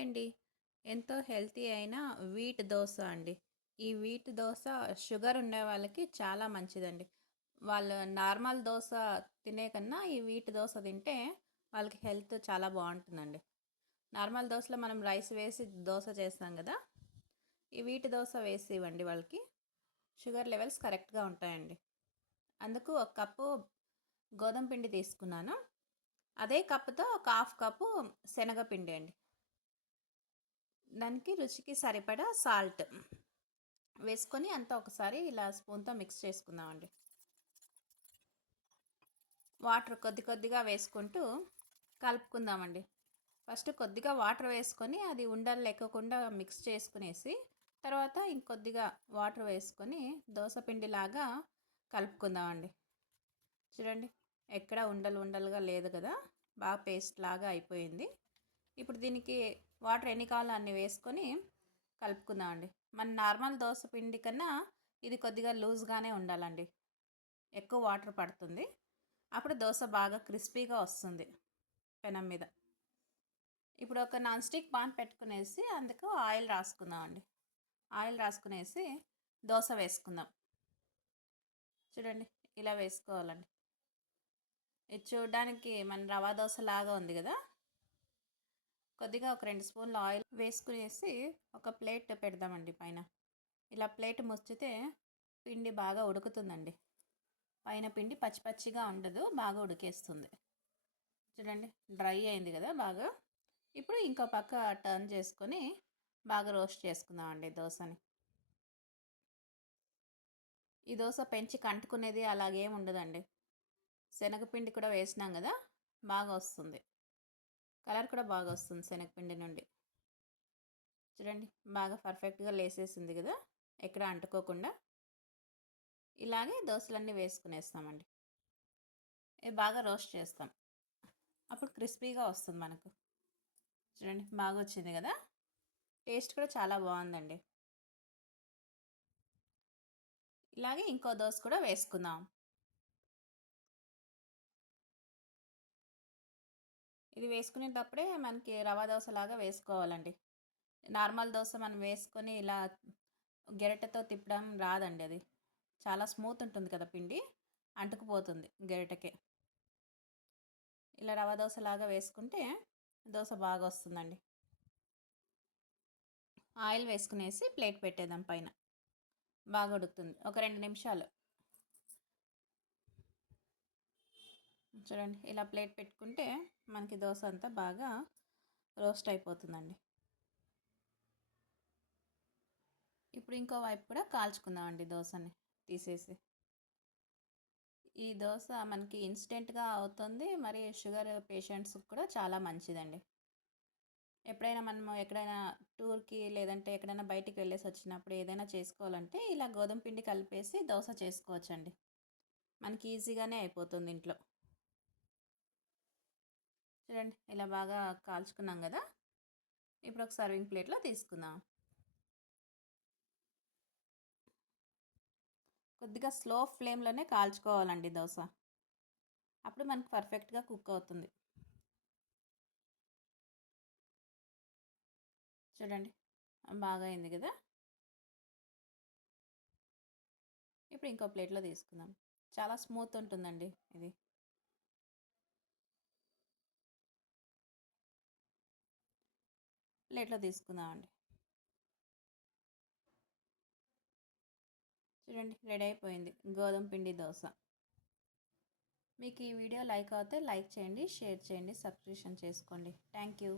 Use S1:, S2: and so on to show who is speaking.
S1: అండి ఎంతో హెల్తీ అయిన వీట్ దోశ అండి. ఈ వీట్ దోశ షుగర్ ఉండే వాళ్ళకి చాలా మంచిదండి. వాళ్ళు నార్మల్ దోశ తినే కన్నా ఈ వీట్ దోశ తింటే వాళ్ళకి హెల్త్ చాలా బాగుంటుందండి. నార్మల్ దోశలో మనం రైస్ వేసి దోశ చేస్తాం కదా? ఈ వీటి దోశ వేసి ఇవ్వండి వాళ్ళకి. షుగర్ లెవెల్స్ కరెక్ట్గా ఉంటాయండి. అందుకు ఒక కప్పు గోధుమ పిండి తీసుకున్నాను. అదే కప్పుతో ఒక హాఫ్ కప్పు శనగపిండి అండి. దానికి రుచికి సరిపడా సాల్ట్ వేసుకొని అంతా ఒకసారి ఇలా స్పూన్తో మిక్స్ చేసుకుందామండి. వాటర్ కొద్ది కొద్దిగా వేసుకుంటూ కలుపుకుందామండి. ఫస్ట్ కొద్దిగా వాటర్ వేసుకొని అది ఉండలు లేకుండా మిక్స్ చేసుకునేసి తర్వాత ఇంకొద్దిగా వాటర్ వేసుకొని దోశపిండిలాగా కలుపుకుందామండి. చూడండి ఎక్కడ ఉండలు ఉండలుగా లేదు కదా బాగా పేస్ట్ లాగా అయిపోయింది. ఇప్పుడు దీనికి వాటర్ ఎన్ని కావాలో అన్ని వేసుకొని కలుపుకుందామండి. మన నార్మల్ దోశ పిండి కన్నా ఇది కొద్దిగా లూజ్గానే ఉండాలండి. ఎక్కువ వాటర్ పడుతుంది. అప్పుడు దోశ బాగా క్రిస్పీగా వస్తుంది పెనం మీద. ఇప్పుడు ఒక నాన్ స్టిక్ పాన్ పెట్టుకునేసి అందుకు ఆయిల్ రాసుకుందామండి. ఆయిల్ రాసుకునేసి దోశ వేసుకుందాం. చూడండి ఇలా వేసుకోవాలండి. ఇది చూడడానికి మన రవా దోశ లాగా ఉంది కదా? కొద్దిగా ఒక రెండు స్పూన్లు ఆయిల్ వేసుకునేసి ఒక ప్లేట్ పెడదామండి పైన. ఇలా ప్లేట్ ముచ్చితే పిండి బాగా ఉడుకుతుందండి. పైన పిండి పచ్చి పచ్చిగా ఉండదు బాగా ఉడికేస్తుంది. చూడండి డ్రై అయింది కదా బాగా. ఇప్పుడు ఇంకో పక్క టర్న్ చేసుకొని బాగా రోస్ట్ చేసుకుందామండి దోశని. ఈ దోశ పెంచి కంటుకునేది అలాగే ఉండదండి. శనగపిండి కూడా వేసినాం కదా బాగా వస్తుంది. కలర్ కూడా బాగా వస్తుంది శనగపిండి నుండి. చూడండి బాగా పర్ఫెక్ట్గా లేసేసింది కదా ఎక్కడ అంటుకోకుండా. ఇలాగే దోశలన్నీ వేసుకునేస్తామండి. ఇది బాగా రోస్ట్ చేస్తాం. అప్పుడు క్రిస్పీగా వస్తుంది మనకు. చూడండి బాగా వచ్చింది కదా. టేస్ట్ కూడా చాలా బాగుందండి. ఇలాగే ఇంకో దోశ కూడా వేసుకుందాం. ఇది వేసుకునేటప్పుడే మనకి రవా దోశ లాగా వేసుకోవాలండి. నార్మల్ దోశ మనం వేసుకొని ఇలా గెరటతో తిప్పడం రాదండి అది. చాలా స్మూత్ ఉంటుంది కదా పిండి అంటుకుపోతుంది గెరటకే. ఇలా రవ దోశ లాగా వేసుకుంటే దోశ బాగా వస్తుందండి. ఆయిల్ వేసుకునేసి ప్లేట్ పెట్టేద్దాం పైన. బాగా ఉడుకుతుంది. ఒక రెండు నిమిషాలు. చూడండి ఇలా ప్లేట్ పెట్టుకుంటే మనకి దోశ అంతా బాగా రోస్ట్ అయిపోతుందండి. ఇప్పుడు ఇంకో వైపు కూడా కాల్చుకుందామండి దోశని తీసేసి. ఈ దోశ మనకి ఇన్స్టెంట్గా అవుతుంది మరి షుగర్ పేషెంట్స్కి కూడా చాలా మంచిదండి. ఎప్పుడైనా మనము ఎక్కడైనా టూర్కి లేదంటే ఎక్కడైనా బయటికి వెళ్ళేసి వచ్చినప్పుడు ఏదైనా చేసుకోవాలంటే ఇలా గోధుమ పిండి కలిపేసి దోశ చేసుకోవచ్చండి. మనకి ఈజీగానే అయిపోతుంది ఇంట్లో. చూడండి ఇలా బాగా కాల్చుకున్నాం కదా! ఇప్పుడు ఒక సర్వింగ్ ప్లేట్లో తీసుకుందాం. కొద్దిగా స్లో ఫ్లేమ్లోనే కాల్చుకోవాలండి దోశ. అప్పుడు మనకు పర్ఫెక్ట్గా కుక్ అవుతుంది. చూడండి. బాగా అయింది కదా! ఇప్పుడు ఇంకో ప్లేట్లో తీసుకుందాం. చాలా స్మూత్ ఉంటుందండి ఇది. ప్లేట్లో తీసుకుందామండి. చూడండి రెడీ అయిపోయింది. గోధుమ పిండి దోశ. మీకు ఈ వీడియో లైక్ అవుతే లైక్ చేయండి షేర్ చేయండి సబ్స్క్రిప్షన్ చేసుకోండి. Thank you